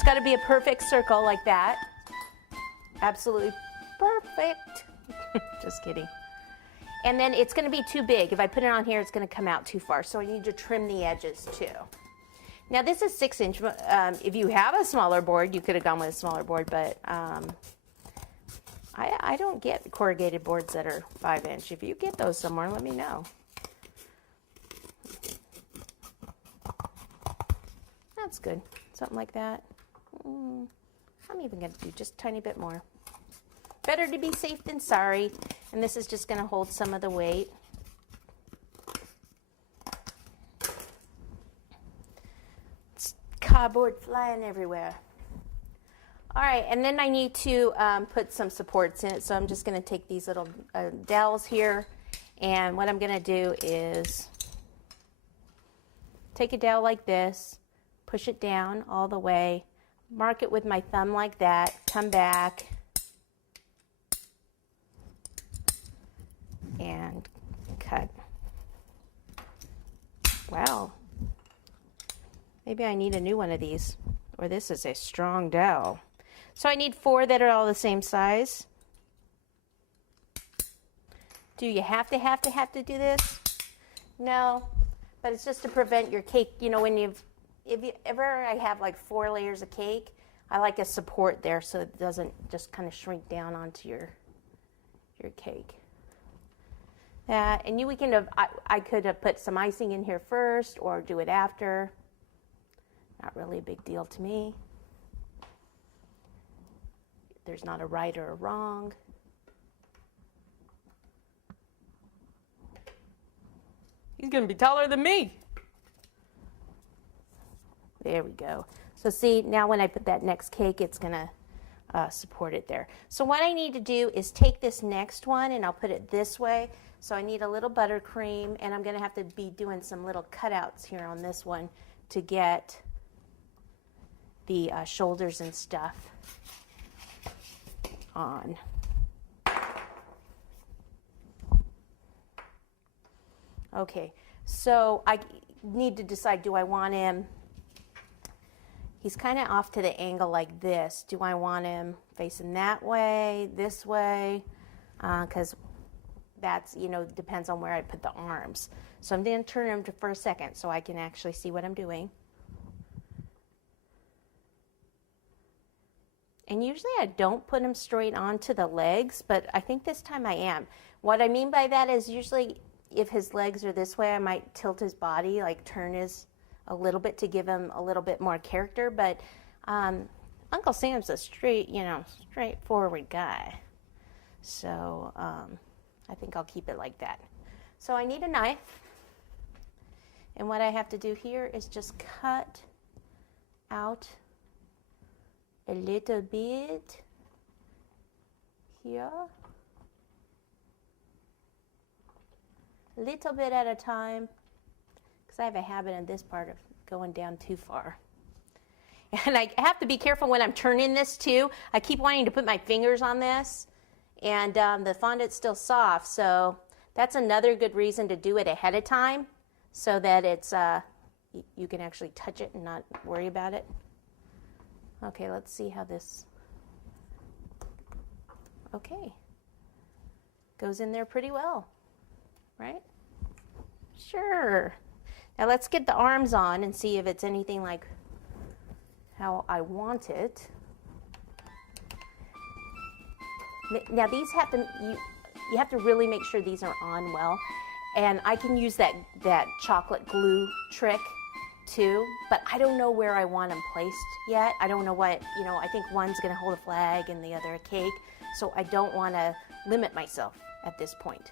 It's got to be a perfect circle like that. Absolutely perfect. Just kidding. And then it's going to be too big. If I put it on here, it's going to come out too far. So I need to trim the edges too. Now this is 6-inch. If you have a smaller board, you could have gone with a smaller board, but I don't get corrugated boards that are 5-inch. If you get those somewhere, let me know. That's good. Something like that. I'm even going to do just a tiny bit more. Better to be safe than sorry. And this is just going to hold some of the weight. It's cardboard flying everywhere. All right, and then I need to put some supports in it. So I'm just going to take these little dowels here. And what I'm going to do is take a dowel like this, push it down all the way, mark it with my thumb like that, come back, and cut. Wow. Maybe I need a new one of these, or this is a strong dowel. So I need 4 that are all the same size. Do you have to do this? No, but it's just to prevent your cake, you know, when if I have like 4 layers of cake, I like a support there so it doesn't just kind of shrink down onto your cake. And we can have, I could have put some icing in here first or do it after. Not really a big deal to me. There's not a right or a wrong. He's going to be taller than me. There we go. So see, now when I put that next cake, it's going to support it there. So what I need to do is take this next one and I'll put it this way. So I need a little buttercream, and I'm going to have to be doing some little cutouts here on this one to get the shoulders and stuff on. Okay, so I need to decide, do I want him, he's kind of off to the angle like this. Do I want him facing that way, this way? Because that's, you know, depends on where I put the arms. So I'm going to turn him for a second so I can actually see what I'm doing. And usually I don't put him straight onto the legs, but I think this time I am. What I mean by that is usually if his legs are this way, I might tilt his body, like turn his a little bit to give him a little bit more character. But Uncle Sam's a straightforward guy. So I think I'll keep it like that. So I need a knife. And what I have to do here is just cut out a little bit here. A little bit at a time, because I have a habit in this part of going down too far. And I have to be careful when I'm turning this too. I keep wanting to put my fingers on this, and the fondant's still soft, so that's another good reason to do it ahead of time so that it's you can actually touch it and not worry about it. Okay, let's see how this, okay, goes in there pretty well, right? Sure. Now let's get the arms on and see if it's anything like how I want it. Now these have to, you have to really make sure these are on well. And I can use that chocolate glue trick too, but I don't know where I want them placed yet. I don't know what, you know, I think one's gonna hold a flag and the other a cake, so I don't wanna limit myself at this point.